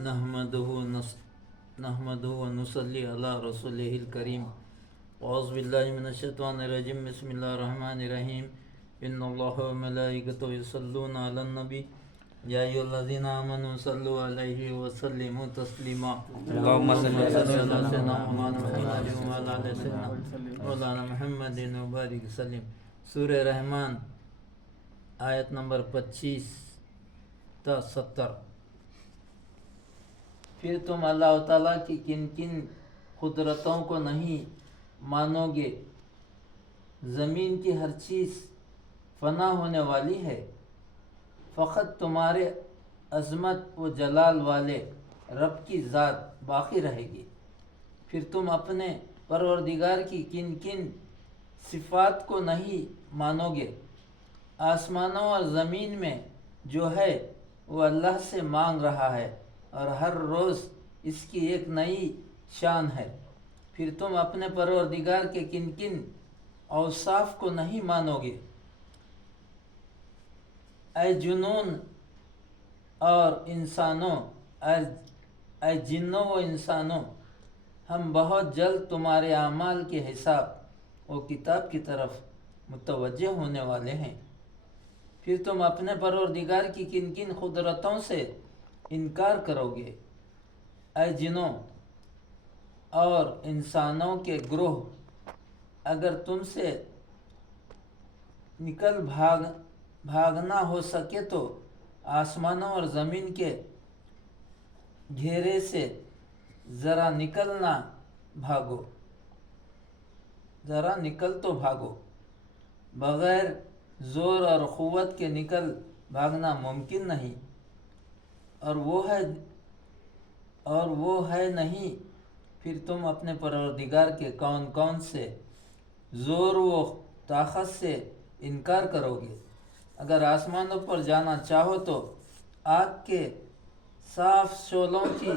نحمده ونصلي على رسوله الكريم أعوذ بالله من الشيطان الرجيم بسم الله الرحمن الرحيم إن الله وملائكته يصلون على النبي يا أيها الذين آمنوا صلوا عليه وسلموا تسليما اللهم صل على سيدنا محمد وعلى آل سيدنا مولانا محمد وبارك وسلم۔ سورہ رحمان آیت نمبر 25 تا 70۔ پھر تم اللہ تعالیٰ کی کن کن قدرتوں کو نہیں مانو گے؟ زمین کی ہر چیز فنا ہونے والی ہے، فقط تمہارے عظمت و جلال والے رب کی ذات باقی رہے گی۔ پھر تم اپنے پروردگار کی کن کن صفات کو نہیں مانو گے؟ آسمانوں اور زمین میں جو ہے وہ اللہ سے مانگ رہا ہے اور ہر روز اس کی ایک نئی شان ہے۔ پھر تم اپنے پروردگار کے کن کن اوصاف کو نہیں مانو گے؟ اے جنون اور انسانوں، اے جنوں و انسانوں، ہم بہت جلد تمہارے اعمال کے حساب و کتاب کی طرف متوجہ ہونے والے ہیں۔ پھر تم اپنے پروردگار کی کن کن قدرتوں سے انکار کرو گے؟ اے جنوں اور انسانوں کے گروہ، اگر تم سے نکل بھاگنا ہو سکے تو آسمانوں اور زمین کے گھیرے سے ذرا نکل تو بھاگو۔ بغیر زور اور قوت کے نکل بھاگنا ممکن نہیں، اور وہ ہے نہیں۔ پھر تم اپنے پروردگار کے کون سے زور و طاقت سے انکار کرو گے؟ اگر آسمانوں پر جانا چاہو تو آگ کے صاف شعلوں کی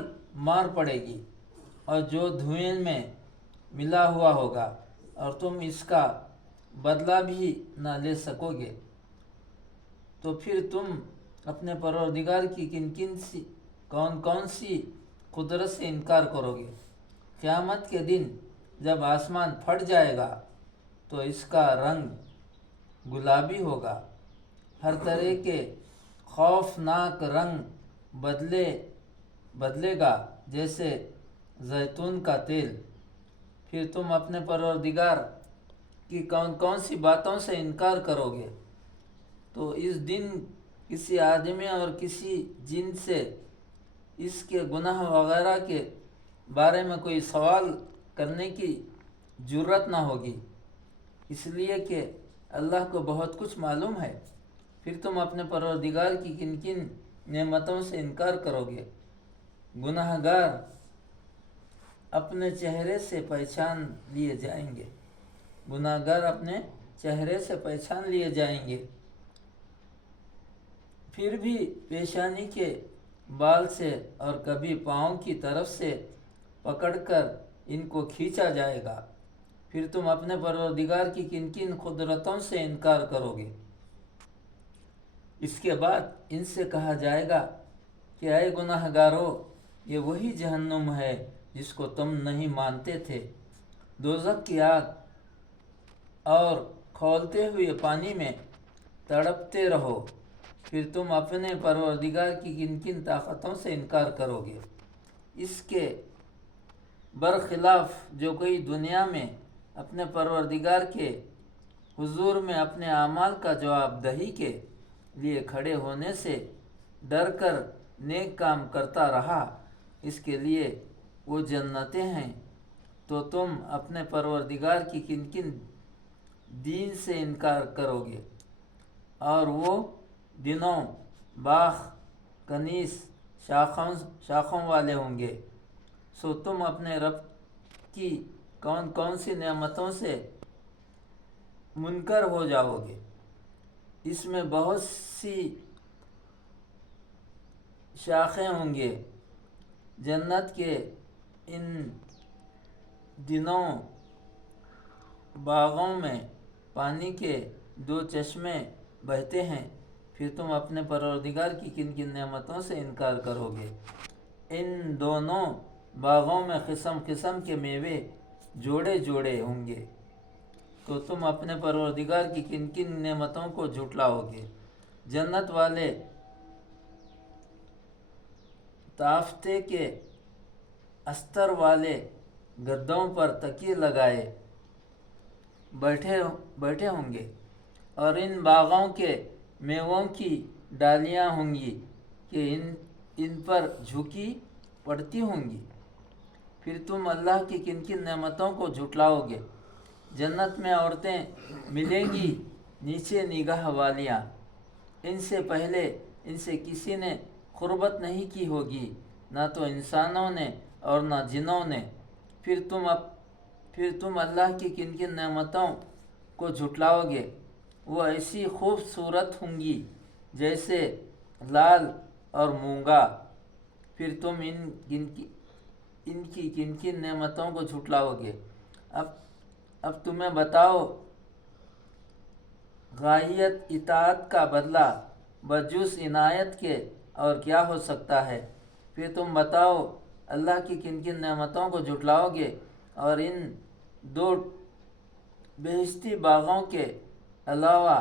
مار پڑے گی اور جو دھوئیں میں ملا ہوا ہوگا، اور تم اس کا بدلہ بھی نہ لے سکو گے۔ تو پھر تم اپنے پروردگار کی کون سی قدرت سے انکار کرو گے؟ قیامت کے دن جب آسمان پھٹ جائے گا تو اس کا رنگ گلابی ہوگا، ہر طرح کے خوفناک رنگ بدلے گا جیسے زیتون کا تیل۔ پھر تم اپنے پروردگار کی کون سی باتوں سے انکار کرو گے؟ تو اس دن کسی آدمی اور کسی جن سے اس کے گناہ وغیرہ کے بارے میں کوئی سوال کرنے کی جرت نہ ہوگی، اس لیے کہ اللہ کو بہت کچھ معلوم ہے۔ پھر تم اپنے پروردگار کی کن کن نعمتوں سے انکار کرو گے؟ گناہ گار اپنے چہرے سے پہچان لیے جائیں گے، پھر بھی پیشانی کے بال سے اور کبھی پاؤں کی طرف سے پکڑ کر ان کو کھینچا جائے گا۔ پھر تم اپنے پروردگار کی کن کن قدرتوں سے انکار کرو گے؟ اس کے بعد ان سے کہا جائے گا کہ اے گناہ گارو، یہ وہی جہنم ہے جس کو تم نہیں مانتے تھے۔ دوزخ کی آگ اور کھولتے ہوئے پانی میں تڑپتے رہو۔ پھر تم اپنے پروردگار کی کن کن طاقتوں سے انکار کرو گے؟ اس کے برخلاف جو کوئی دنیا میں اپنے پروردگار کے حضور میں اپنے اعمال کا جواب دہی کے لیے کھڑے ہونے سے ڈر کر نیک کام کرتا رہا، اس کے لیے وہ جنتیں ہیں۔ تو تم اپنے پروردگار کی کن کن دین سے انکار کرو گے؟ اور وہ دنوں باغ کنیز شاخوں والے ہوں گے۔ سو تم اپنے رب کی کون سی نعمتوں سے منکر ہو جاؤ گے؟ اس میں بہت سی شاخیں ہوں گے۔ جنت کے ان دنوں باغوں میں پانی کے 2 چشمے بہتے ہیں۔ پھر تم اپنے پروردگار کی کن کن نعمتوں سے انکار کرو گے؟ ان دونوں باغوں میں قسم قسم کے میوے جوڑے جوڑے ہوں گے، تو تم اپنے پروردگار کی کن کن نعمتوں کو جھٹلاؤ گے؟ جنت والے تافتے کے استر والے گدوں پر تکیے لگائے بیٹھے ہوں گے، اور ان باغوں کے میووں کی ڈالیاں ہوں گی کہ ان پر جھکی پڑتی ہوں گی۔ پھر تم اللہ کی کن کن نعمتوں کو جھٹلاؤ گے؟ جنت میں عورتیں ملیں گی نیچے نگاہ والیاں، ان سے پہلے ان سے کسی نے قربت نہیں کی ہوگی، نہ تو انسانوں نے اور نہ جنوں نے۔ پھر تم اللہ کی کن کن نعمتوں کو جھٹلاؤ گے؟ وہ ایسی خوبصورت ہوں گی جیسے لال اور مونگا۔ پھر تم ان کی کن کن نعمتوں کو جھٹلاؤ گے؟ اب تمہیں بتاؤ، غایت اطاعت کا بدلہ بجز عنایت کے اور کیا ہو سکتا ہے؟ پھر تم بتاؤ، اللہ کی کن کن نعمتوں کو جھٹلاؤ گے؟ اور ان دو بہشتی باغوں کے علاوہ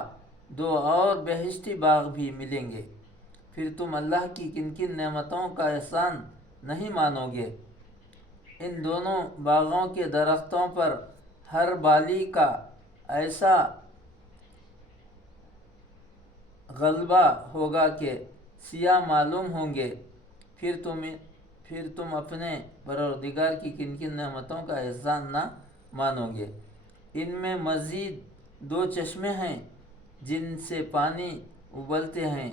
دو اور بہشتی باغ بھی ملیں گے۔ پھر تم اللہ کی کن کن نعمتوں کا احسان نہیں مانو گے؟ ان دونوں باغوں کے درختوں پر ہر بالی کا ایسا غلبہ ہوگا کہ سیاہ معلوم ہوں گے۔ پھر تم اپنے پروردگار کی کن کن نعمتوں کا احسان نہ مانو گے؟ ان میں مزید دو چشمے ہیں جن سے پانی ابلتے ہیں۔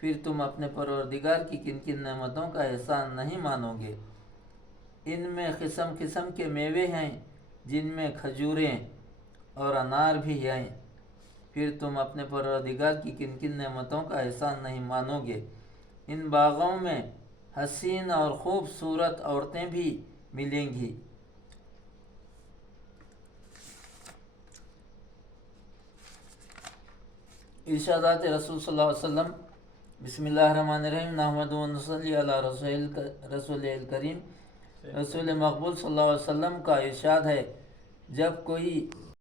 پھر تم اپنے پروردگار کی کن کن نعمتوں کا احسان نہیں مانو گے؟ ان میں قسم قسم کے میوے ہیں جن میں کھجوریں اور انار بھی ہیں۔ پھر تم اپنے پروردگار کی کن کن نعمتوں کا احسان نہیں مانو گے؟ ان باغوں میں حسین اور خوبصورت عورتیں بھی ملیں گی۔ ارشادات رسول صلی اللہ علیہ وسلم۔ بسم اللہ الرحمن الرحیم، نحمد و نصلی علی رسول الکریم۔ رسول مقبول صلی اللہ علیہ وسلم کا ارشاد ہے، جب کوئی